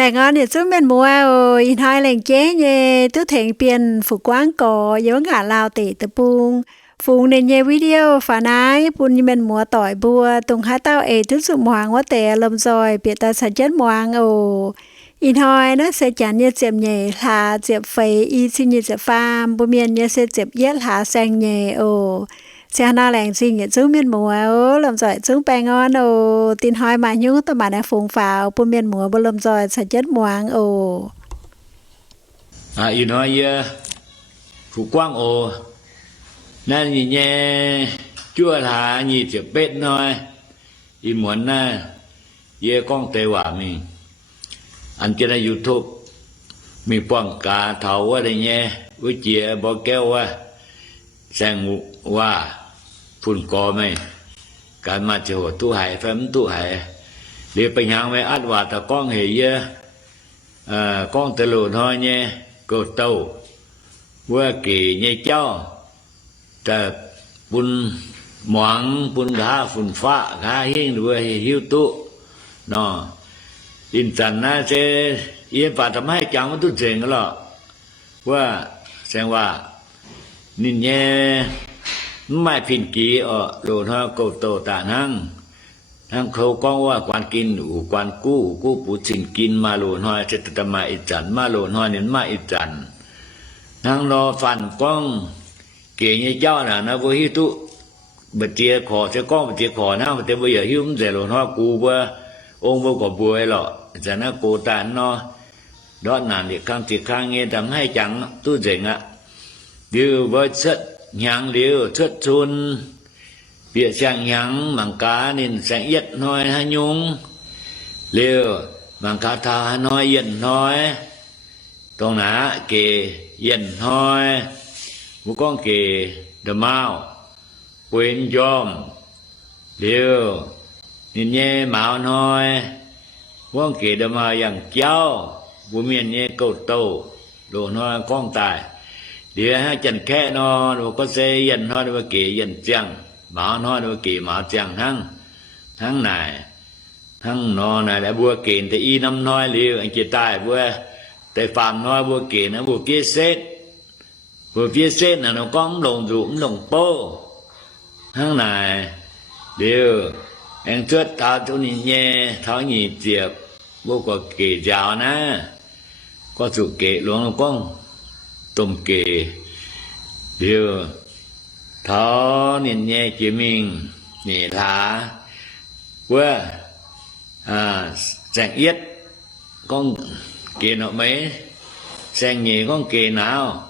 Bạn ngon thì chúng mình mua ơi, hai lần chế nhé, tôi thiện tiền phụ quán cổ, giống ngả lao tỷ tập buông. Phụ nên nhé video phản ái, buôn như mình mua tỏi bùa, tung hai tao ế thức dụng hoàng quá tệ lầm rồi, biệt ta sản chất hoàng ồ. In hoi nó sẽ chẳng như chẹp nhẹ là chẹp phấy y xin như chẹp phàm, bùa miền như sẽ chẹp yết là sang nhẹ ồ. Sẽ nó làng gì nghĩa chú miền mùa ồ, làm giỏi chú bè ngon ồ, tin hoi mà nhú tao mà đã phùng phào, bùa miền mùa bùa làm giỏi sản chất hoàng ồ. In hoi phụ quang ồ, nên nhìn nhẹ chua là nhìn chẹp bết thôi, in muốn na, ye con tê quả mình, anh trên YouTube, mình quảng cả thầu ở đây nhé, với chị bỏ kéo sang phun cò mày, cái mà chiều tu hải phém tu hải, để bình hàng với ắt và ta con hề con tê lùn thôi nhé, cô tàu, với kỳ nhé cháu, ta phun moáng phun gà phun phá gà hiên với hiu tu, nó in trần na sẽ yên phạtทำให้จังมันตุ้งเจ๋งก็หรอว่าแสดงว่านินเย่ไม่พินกีโดนฮะโกโตตานั่งทั้งเขาก็ว่ากวนกินอูกวนกู้ปูสินกินมาโลนฮะเจตตมาอิจันมาโลนฮะเนี่ยมาอิจันทั้งรอฟันก้องเกี่ยเจ้าน่ะนะว่าฮิตุบัดเจียขอเจ้าก้องบัดเจียขอนะบัดเจียบ่อย่าหิ้วมันแต่โลนฮะกูว่าองค์บ่ก็บ่ให้หรอกจะนะโกตานเนาะđó là để khang thì khang nghe tầm hay chẳng tu dình ạ điều với chất nhang liều chất chun bịa chẳng nhang bằng cá nên sẽ yết nói hay nhung liều bằng cá thà nói yên nói tông ná kì yên nói một con kì đờ mau quên dòm liều nên nhé mạo nói con kì đờ mauอย่างเจ้าบุเมียนเนี่ยเกาโตโดนว่าก้องตายเดี๋ยวให้จันแค่นอนก็เซยันนอนว่าเกยันจังหมานอนว่าเกหมาจังทั้งไหนทั้งนอนไหนแล้วบัวเกณฑ์แต่อีน้ำน้อยเลี้ยวอันจะตายบัวแต่ฟาร์มน้อยบัวเกณฑ์นะบัวเกเซตบัวเกเซตน่ะnó có đồng ruộng đồng poทั้งไหนเดี๋ยวอันเกิดตาตัวนี้แย่ท้องหยีเจียบบัวก็เกยาวนะcó sự kệ luôn con tôm kệ điều thọ nên nhẹ chỉ mình nhẹ thả qua sang yết con kệ nó mấy sang nhẹ con kệ nào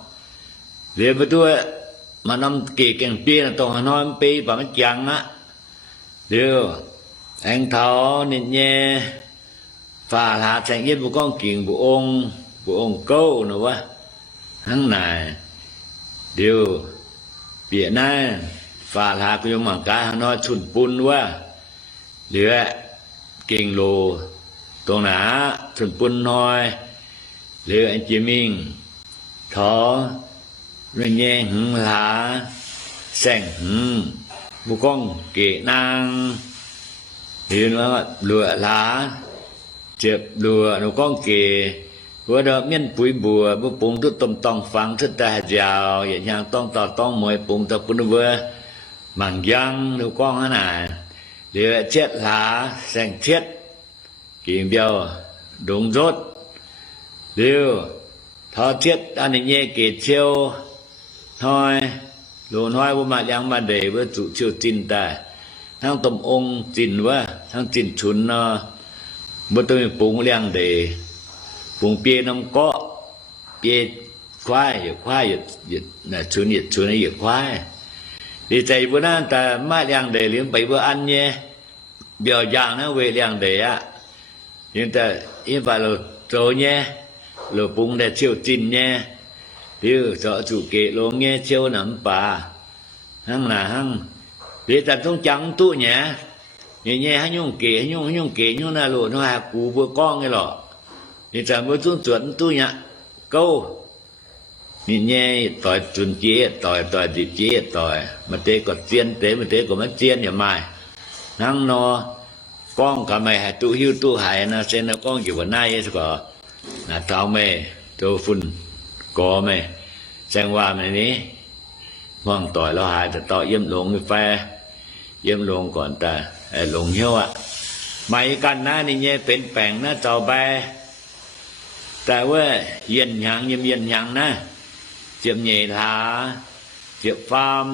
về với tôi mà năm kệ càng pia là toàn nói pi và mấy chẳng á điều anh thọ nên nhẹ và là sang yết của con kiện của ông câu nữa quá hắn này điều Việt Nam và là cái mảng cá nó chun pun quá lửa kinh lồ tông ná chun pun thôi lửa anh chị mình thọ rồi nhẹ hứng lá sành một con kệ năng thì nó lửa lá chẹp lửa nó con kệ vừa đó miên bụi bùa bữa bụng tôi tôm tòng phẳng thức ta giàu vậy nhang tòng tò tòng mồi bụng ta cũng vừa mảng giang nó con thế này để chết lá xanh chết kìm biểu đúng rốt đều thọ chết anh ấy nhẹ kể chiêu thôi luôn nói với mặt giang mà để với chủ chiêu tin ta thằng tôm ông tin quá thằng tin chun nó bữa tôi bụng liang để vùng bia năm có bia khoai là chuối này khoai thì thầy bữa nay ta mai liang để liếng bảy bữa ăn nhé biểu dạng nó về liang để á nhưng ta yên phải là trâu nhé là bụng để chiều tin nhé thì sợ chủ kệ luôn nghe chiều nắm bà hăng để ta không trắng tụ nhé nhẹ hay nhung kệ nhung là lộ nó hạt cú bữa con cái lọ thì ta mới xuống chuẩn tu nhá câu nhìn nhẹ tỏi chuẩn chế tỏi địa chế tỏi mà tế có chiên tế mà tế có mất chiên nhà mày năng nó con cả mày hay tu hiu tu hải na sen nó con kiểuวันnayก็นะเท้าแม่ตัวฝุ่นกอแม่แสงว่าในนี้ห้องต่อยเราหายแต่ต่อเยี่ยมลงไฟเยี่ยมลงก่อนแต่ลงเหี้ยวอ่ะไม่กันนะนี่เนี่ยเป็นแปลงนะต่อไปแต่ว่าเย็นยังเย็นยังนะเจียมเหย่ทาเจียบฟาร์ม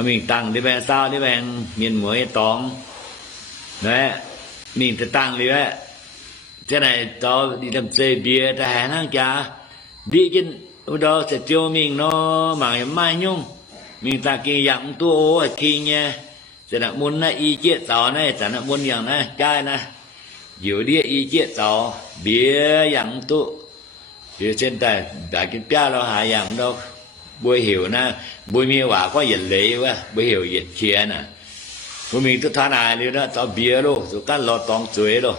mình tăng đi về sao đi về miền muối tòng đấy mình sẽ tăng đi đấy thế này tao đi làm xe bia ta hẹn hàng cha đi trên đó sẽ cho mình nó mảng mai nhung mình ta kia dặn tu ô ở kia nha sẽ là muốn này y chết tao này sẽ là muốn dạng này trai này giữa đi y chết tao bia dặn tu thì trên tại cái bia nó hại dặn đâu bùi hiểu na bùi miêu quả có dịch lệ quá bùi hiểu dịch chia nè bùi mình tôi thà này đi đó tao bia luôn rồi cắt lò tòng chuối luôn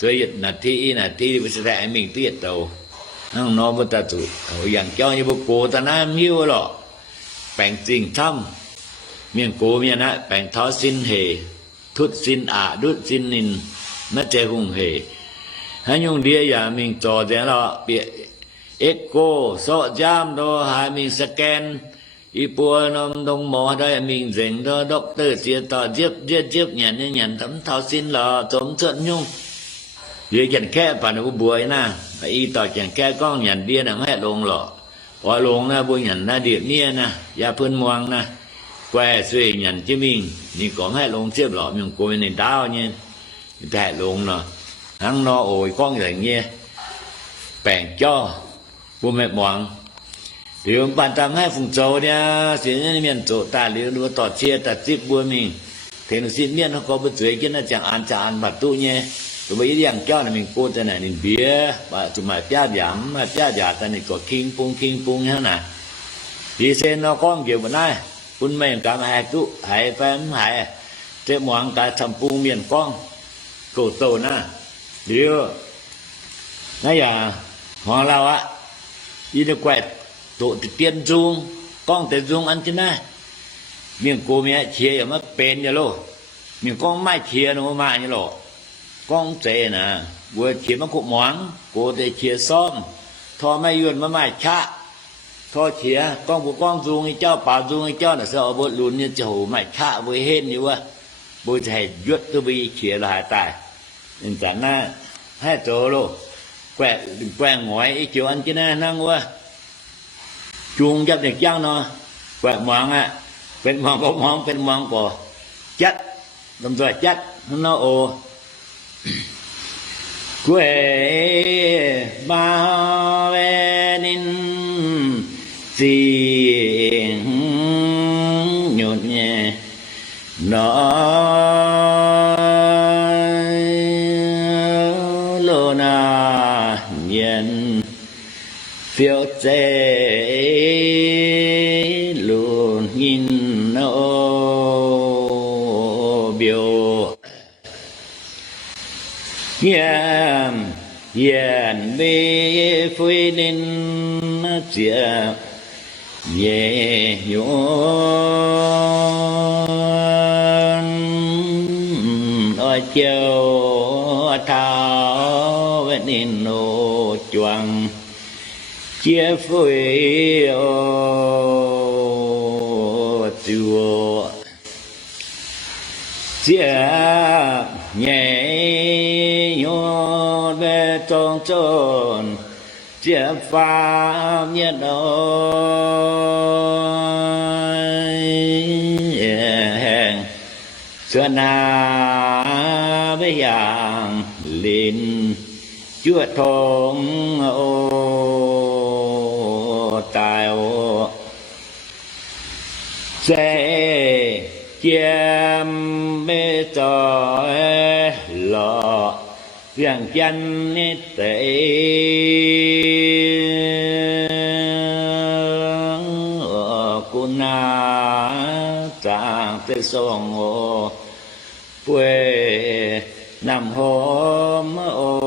chuối dịch là thi với sẽ mình tiết đầu nó mới ta tụi dạng cho như bố cô ta nam hiu rồi bèn trình thăm miền cô miền á bèn tháo xin hề thút xin đút xin nín nó chơi hùng hề hay nhung đĩa giờ mình trò thế là bị echo so jam đó hai mình scan bùa nó đông mò đây mình dành đó doctor chia tỏ tiếp nhận tấm thao xin là tóm trận nhung dưới chân kẽ và nó bùa na tỏ chân kẽ con nhận bia là hết lông lọ ở lông na bùa nhận na điện nia na ya phun muang na que suy nhận chứ mình nhưng có hết lông tiếp lọ mình coi nên đau nha hết lông nè hắn nó ôi con vậy nghe bèn cho bố mẹ mong thì ông bạn tam hai phùng châu nha xin miền chỗ ta liu đua tọt chia ta tiếp bùa mình thế nó xin miền nó có bất chuối cái nó chẳng ăn bát tu nhé rồi bây giờ cho là mình cô thế này mình bia và tụi mày pia giảm mà pia giả ta này có kinh pung thế này thì xem nó con kiểu bữa nay quân mình cảm hai tu hai phém hai thế mong cả thầm pung miền con cổ tổ na liu nãy giờ hoàng lao á đi được quẹt tổ tiên dung con tiền dung ăn chứ na miệng cô mẹ chia ở mất bền như lô miệng con mai chia nó mà như lô con trẻ nè vừa chia mất cụ món cô để chia xóm thò mai yuan mà mai chạ thò chia con của con dung cái cho bà dung cái cho là sợ bớt lún như chầu mai chạ với hên như vậy bôi thầy duất tôi bị chia là hải tài nên chẳng na hai chỗ lô quẹt ngói ý chiều ăn chứ na năng quá chuông cho được chăng nó quẹt món áเป็นมองก่อจัดตำรวจจัดnó ô quê ba về nín tiếng nhột nhẹ nó lô na nhiên phiêu tê luôn nhìn nó biểu hiền bê phui nên chia về nhon ở châu thao bên nên nô choàng chia phui chùa chia nhẹ nhon về trong chốn chia pha nhiệt hẹn xuân hà với hàng lên chúa thông ô tài ô sẽ chiêm bê tỏi lọ rằng chân tệ cô na chẳng tới sông ô quê nằm hôm ô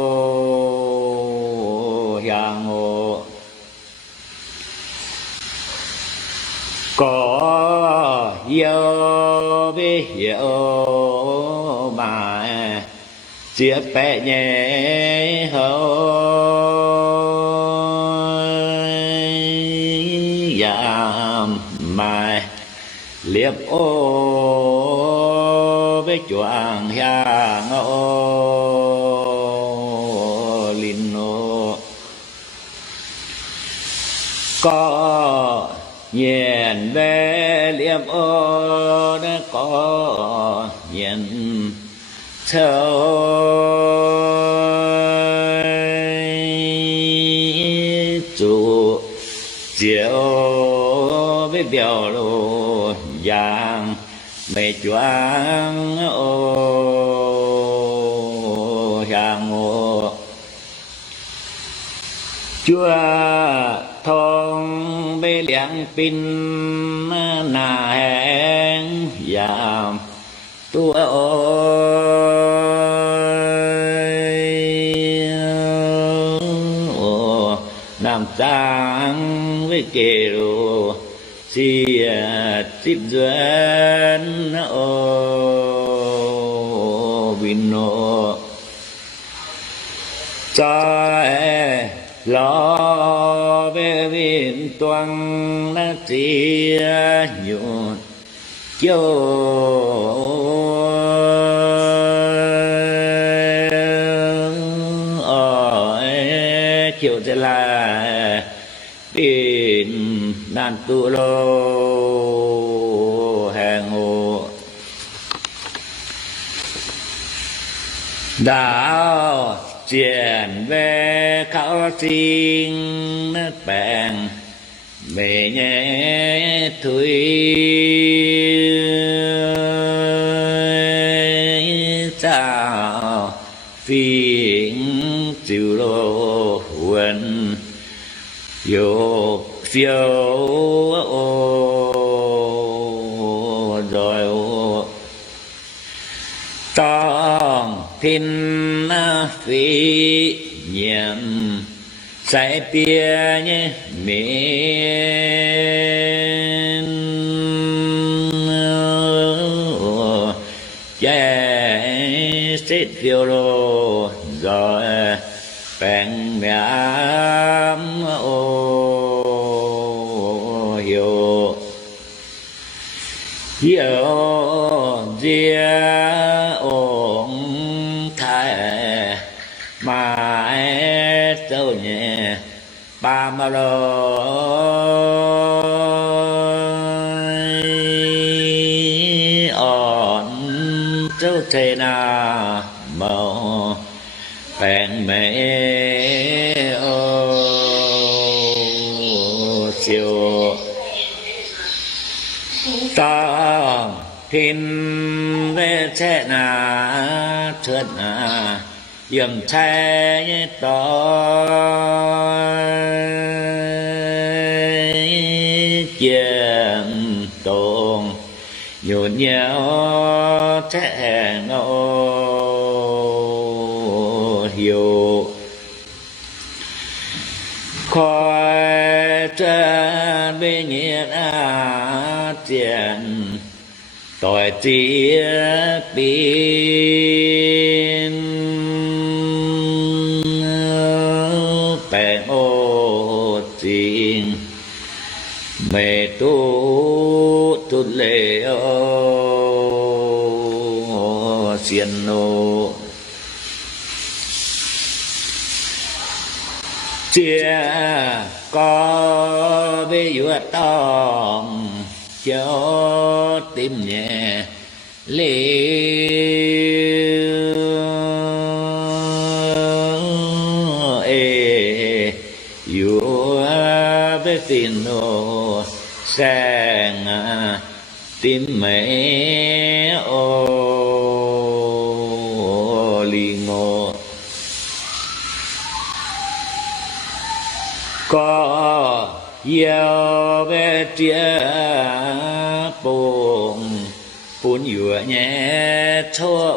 hàng ô có yêu biết hiểu mà chia bè nhẹ hơi giảm mai liệp ô với choàng hàng ô linh ô có nhiên về liệp ô đã có nhiên thâu chủ chiều với biểu lộ giang mê choáng ô hàng ô chúa thông bê liang pin na hẹn giảm tua ô nam tang với kê rô si tiếp duyên ô vinh ô cho lo về viên toang na tia nhụt chiều chiều sẽ là bên nan tu lô hàng hồ đạo triển về khảo sinh nước bèn về nhé thủy sao phiền chịu lô huân vô phiêu rồi trong thiên phi nhiệm sai bia nhé miền chạy xích phiêu lô rồi bèn mям ô hiểu hiểu dia ổn thái mãi châu nhẹ ba ma lô ổn châu thế na màu bèn mẹ ô chiều ta thiên về thế na thượt na yểm thay to chuyện tồn nhộn nhẽo thế ngô hiểu khỏi trên bên nghĩa tiền tội tiếc bin bèn ô tình mẹ tu tu lệ ô xiên ô chia có bê vượt tòng cho tim nhẹ liêu ê vua bê tin ô sang tim mẹ ô li ngô có yêu về tia buồn buồn vừa nhẹ thôi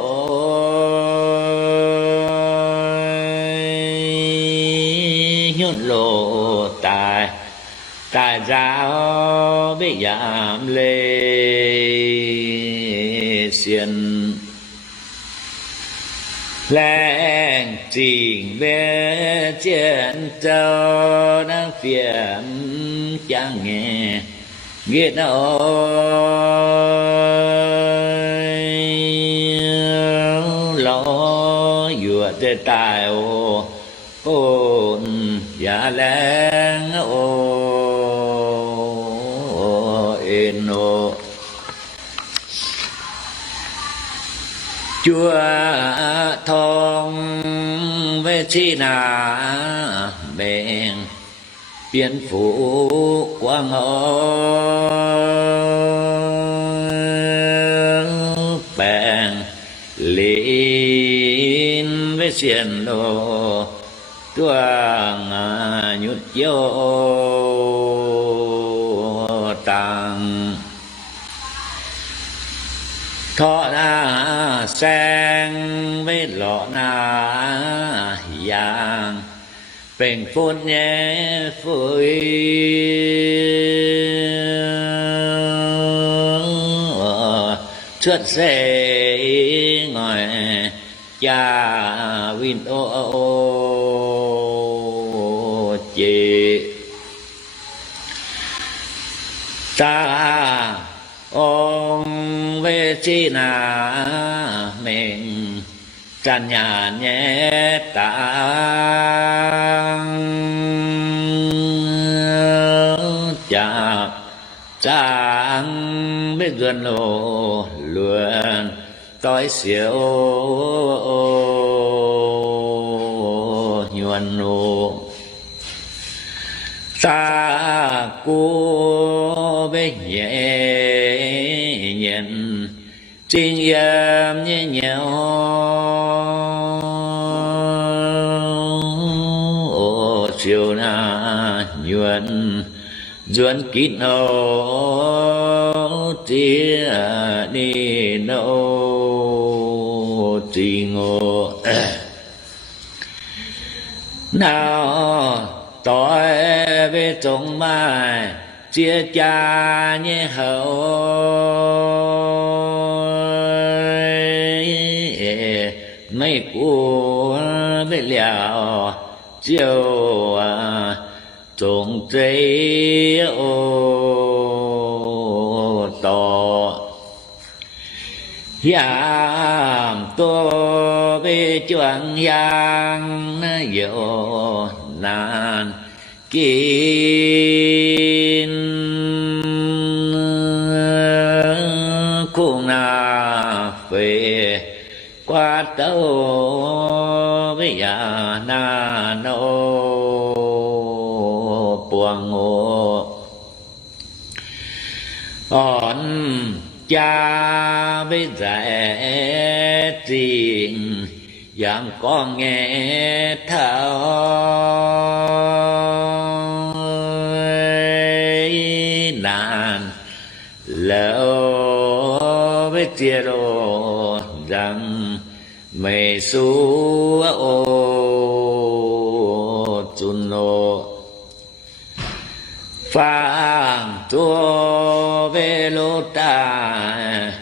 nhốt lộ tài tài giáo bị giảm lê xiên làng trình về chiến châu đang phiền chẳng nghe biết lo vừa để tài ôn giả làng ên chúa thông về chi nà bèn biến phủ quang bèn lín với xiên lô tuang nhút vô tăng thọ na sang với lọ na yang bình phun nhé phơi xuất xe ngồi cha win chị ta ông về chi na mình tràn nhà nhé tang chạp trang biết gần lộ luận tối xíu nhuận nụ ta cô biết nhẹ nhận trinh yam nhẹ nhau chiều na nhuận duẩn kít nô tia đi nô trì ngô nào tối về trong mai chia cha nhé hậu mấy cô biết liệu chiều trùng trái ô to yam tô bê chuang yang yo nan kín cùng na về qua tâu với nhà na nô buông ngô on cha với dạy tình yang con nghe thao nạn lỡ với chia đồ rằng mày su ô chun nô phang tua về lô ta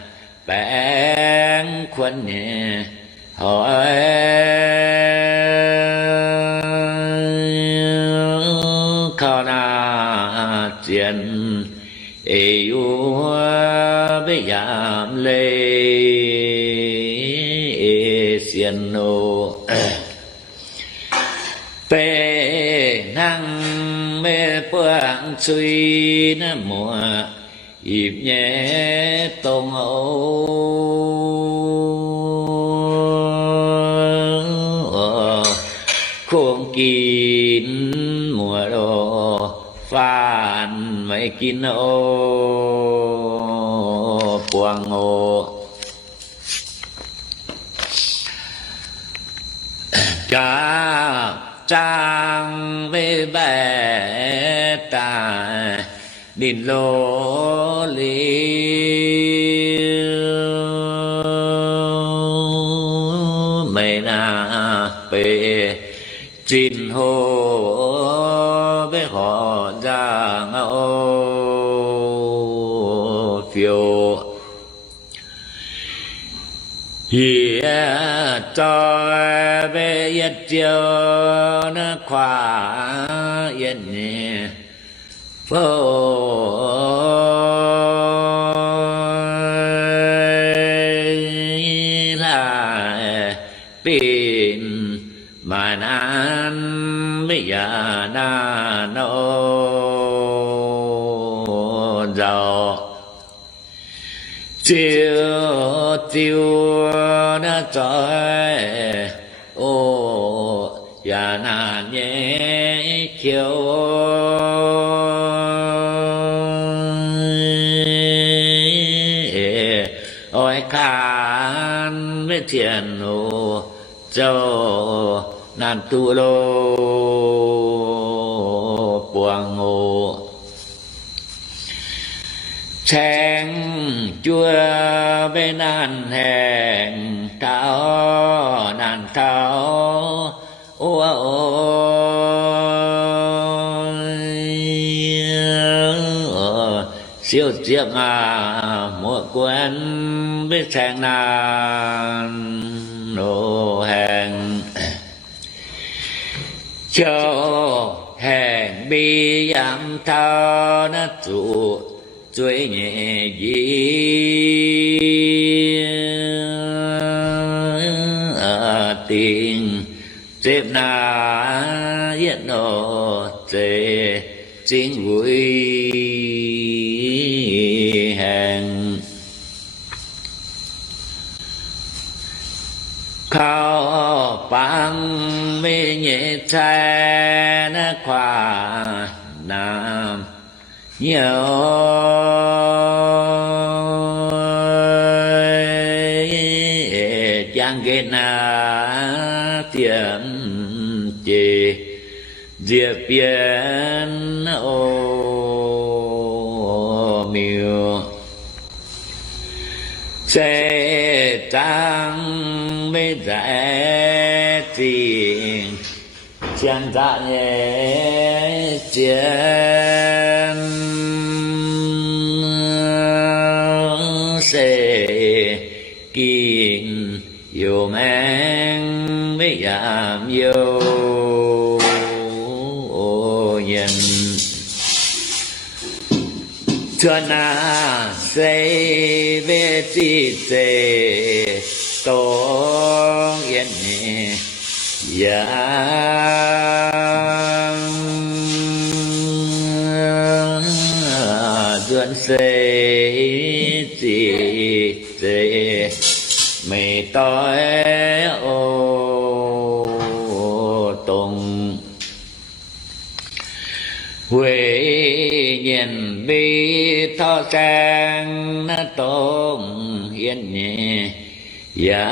bén khuẩn nhẹ hỏi khao na tiền yêu với giảm lê xiên nô bê năng mê phượng suy na mùa ịp nhẹ tông không kín mùa đồ phản mấy kín ô quang ô cả trang về bè tài đình lô li mày na về chín hồ với họ ra ngô phiêu hiền cho về yết chiều nó khóa yết nhẹ phô lại pin mà nan bây giờ na nô giàu chiều chiều nó trời ô ya na nhẹ chiều ôi khan với thiền ô châu nan tu lô buông ngô chén chua bên nan hẹn tháo nan tháo siêu chiếc một quên biết sang nan nô hẹn cho hẹn bi giảm thao nó trụ chuối nhẹ gì tình xếp na yết nô chế chính vui hẹn khao bằng mê nhẹ trai nó khoa nam nhiều chẳng ghét na tiệm chê diệp biến ô miêu sẽ tăng mê giải tiền chẳng dạ nhẹ chiến sẽ kín yêu mang với giảm yêu nhân cho na xây về chi tế tổ yên dạ duyên xây chi tế mày tối ô tùng huệ nhìn bi thọ sang nó tôm yên nhẹ dạ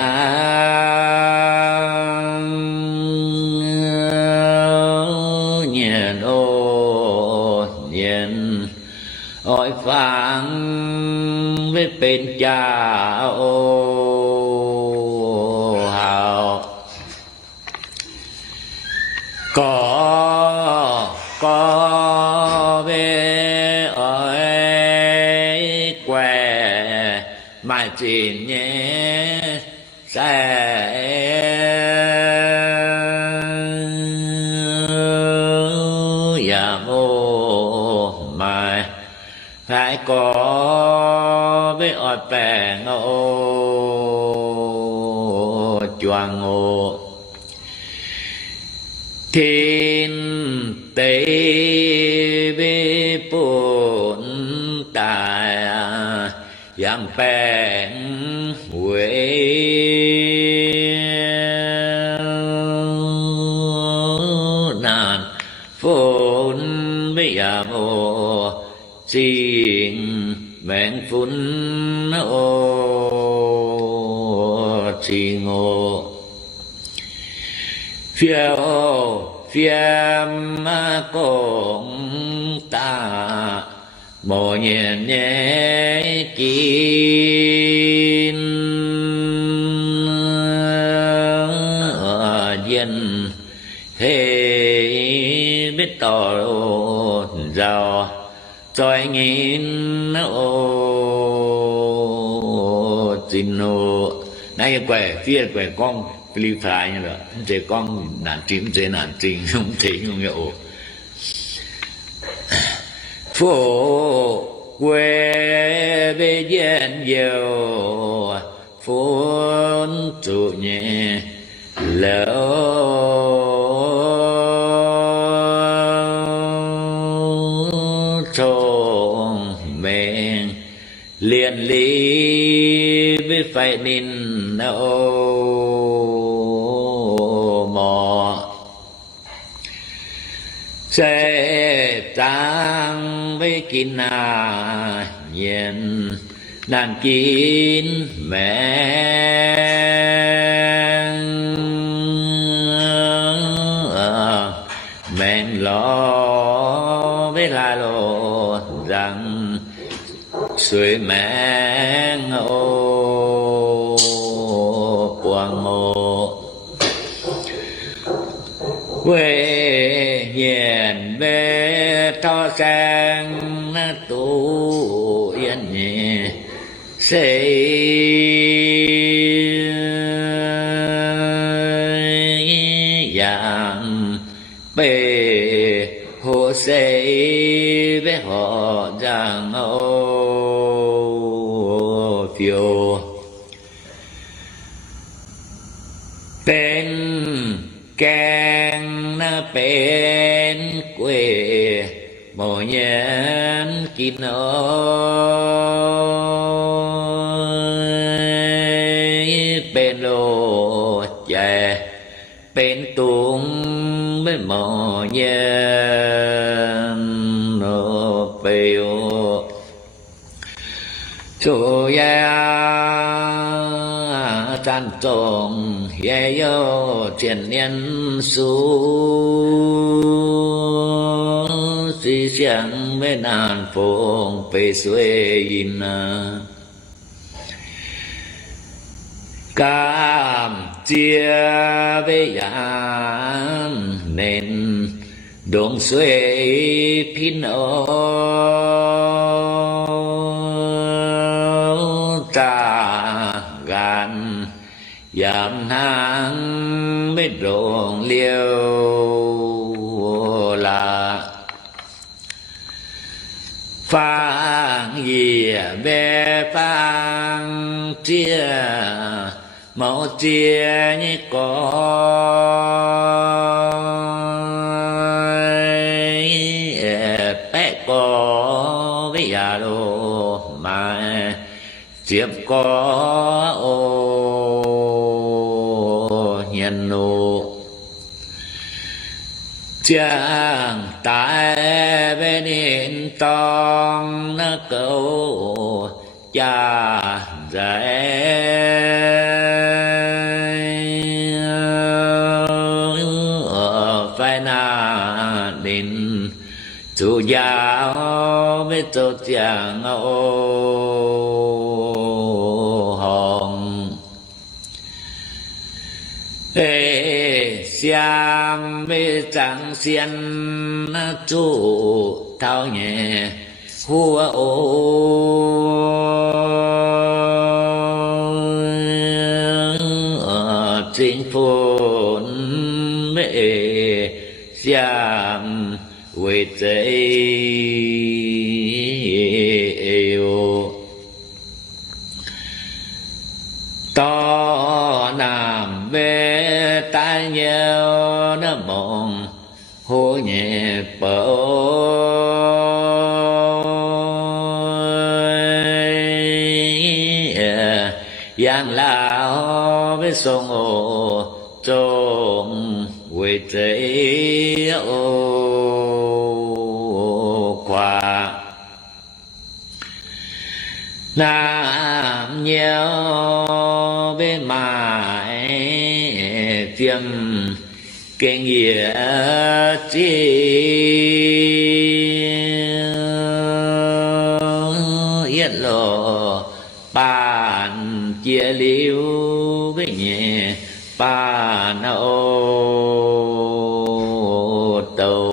nhìn ô nhìn ôi phang với bên cha ô hào có về ơi què mà chỉ nhé sẽ dạ mô mà phải có với ọt bè ngô choàng ngô thiên tế với bổn tài yang bèn huệ nan phun với ya mô chính vẹn phun ô chi ngô phiêu phiêm cũng ta mô nhiên nhé kín dân thế biết tỏ giàu cho nghìn ô tin ô nãy quẻ phía quẻ con lưu phải như là chế con nạn chính không thể không hiểu phổ quê về dân nhiều phốn chủ nhẹ lỡ trông mình liền lý với phải nín mò sẽ tăng với kín nhiên nàng kín mẹn lo với la lô rằng suy mẹn quang mô quê hiền về thọ sang tu yên nhẹ xây dạng bề hồ xây với họ rằng phiêuเป็นแกงนะเป็นกล้วยหมอเย็นกินเป็นโลใจเป็นตุงไม่หมอเย็นไปชูยาtan trồng ye yo tiền niên su si xiang với nan phong pe suy yin cam chia với yang nên đồng suy pin ta gan giảm nắng biết rộn liêu là phang gì về phang chia mẫu chia như có bé có với già đồ mà chiếc có hiền nụ chàng tại bên in tông nó cầu cha dạy phải na đình chủ giáo với tổ chàng hồng xiang với chẳng xiên chủ thao nhẹ hua chính phồn mẹ xiang với dây to nằm về tai nhiều nó mộng hô nhẹ bờ giang lao với sông ô trông quê tế ô qua nam nhiều với mãi tiêm kinh nghĩa chi yết lộ bàn chia liu với nhẹ bàn ô tàu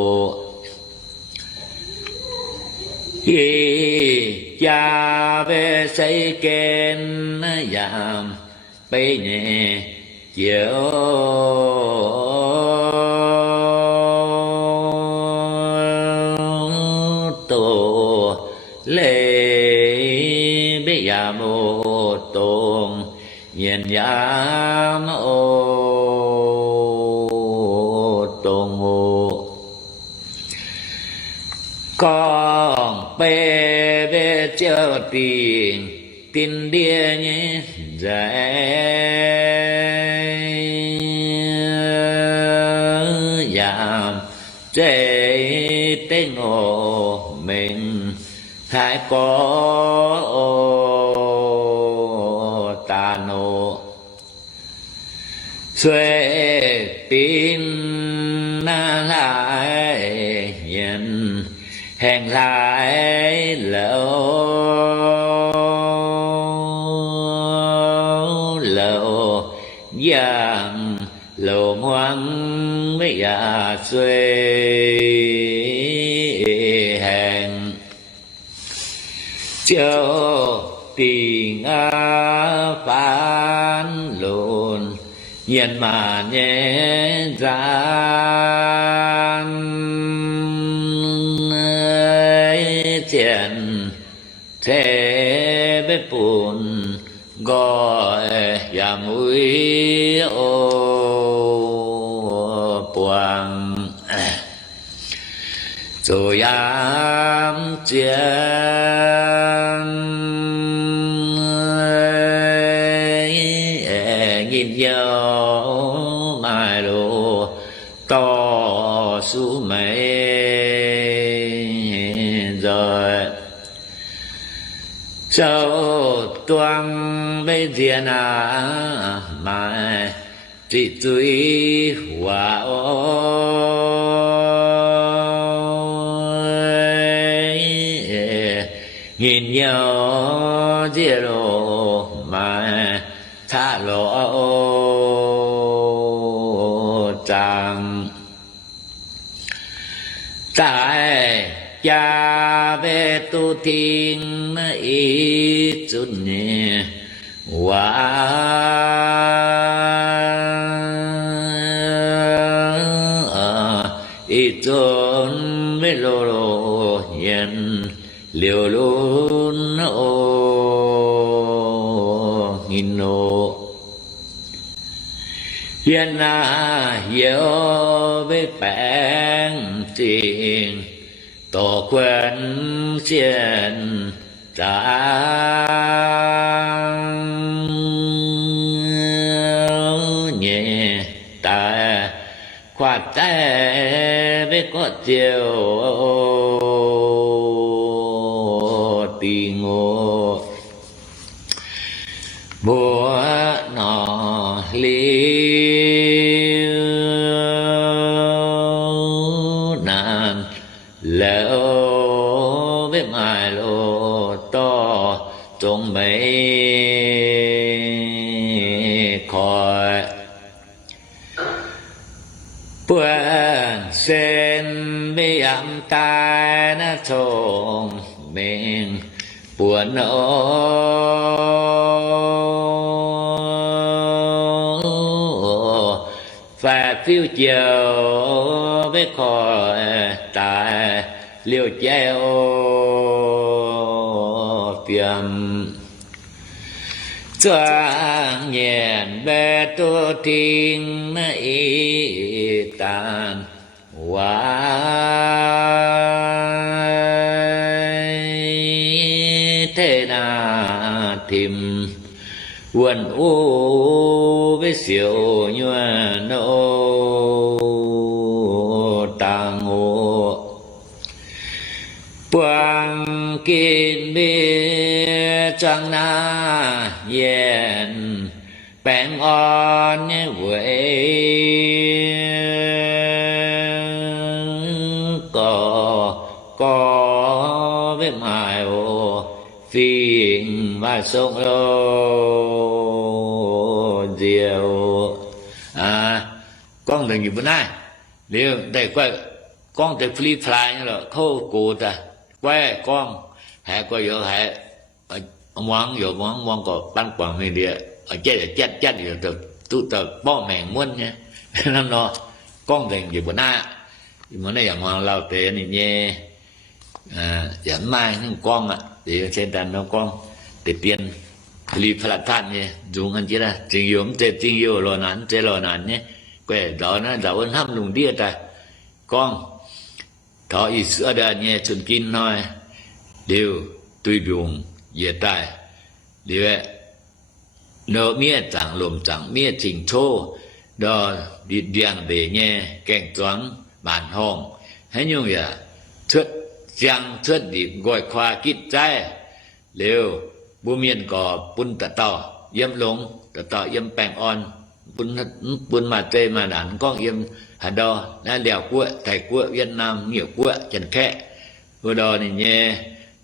cha về xây kênh giảm bê nhẹ chiều tổ lệ bê ya mô tôn nhiên ya mô tôn mô con bê bê chiều tiền tin địa nhé giảm chế tên ngộ mình thái có tà nộ xuê tin na lại nhận hẹn lại lâu giang lộ ngoan với xuê hẹn châu tình phán lộn nhiên mà nhẹ gian tiền thế bếp bùn gọi ya mũi ô quang rồi ám chiến nhìn nhau mai đồ to su mấy rồi châu toang bây giờ na mai chỉ tuy hòa nhìn nhau chia lộ mai tha lộ chẳng tại cha về tu thiên ý chút nhẹ quá ý chốn với lô lô hiện liều luôn ô nghìn nô hiện na hiểu với bén tiền tổ quyền chiến trả nhẹ tại khoa tay với có chiều tình ngộ bùa nọ liêu nạn lỡ với mai lô to trong mấy khỏi buồn sen với âm tai nó trông mình buồn và phiêu chiều với khỏi tại liều treo tiềm choang nhện bê tu thiên ý tàn quá thế na tìm quần u với siêu nhuận ô tàng ô quang kinh bi chẳng na yên bèn on như vậy có với mai ô phiền và sông ô diệu con đừng gì bữa nay liệu để quay con để free fly như là khô cụ ta quay con hãy quay vô hãy món vô món có bánh quảng mình địa ở chết thì tụ tờ bỏ mèn muôn nhé năm nó con thành gì bữa na mà nóอย่างhoàng lao tế này nhé dẫn mai những con ạ thì trên đàn nó con để tiền li phát than nhé dùng anh chứ là tình yêu lo nán nhé quẻ đó nó giàu hơn hăm lùng đĩa ta con đó ý sữa đà nhé chuẩn kinh nói đều tùy dùng dễ tài điều nợ mía chẳng lùm chẳng mía trình thô đó đi điang để nhé kèn toán bản hồng hay như vậy thuyết đi gọi khoa kít trái liều bùa miền có bún tàu yếm lông tàu yếm bèn on bún mà tê mà đàn con yếm hà đo đã đèo cuội thầy cuội Việt Nam nhiều cuội chân khẽ vừa đó này nhé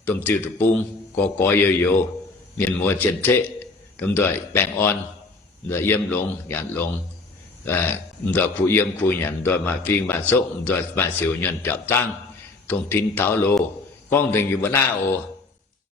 tôm từ tụi bung có yêu miền mùa chân thế tôm tuổi bèn on rồi yếm lông nhàn lông rồi phụ yếm phụ nhàn rồi mà phiên bản sốc rồi mà xỉu nhận chậm tăng thông tin tháo lô con tình như bữa nào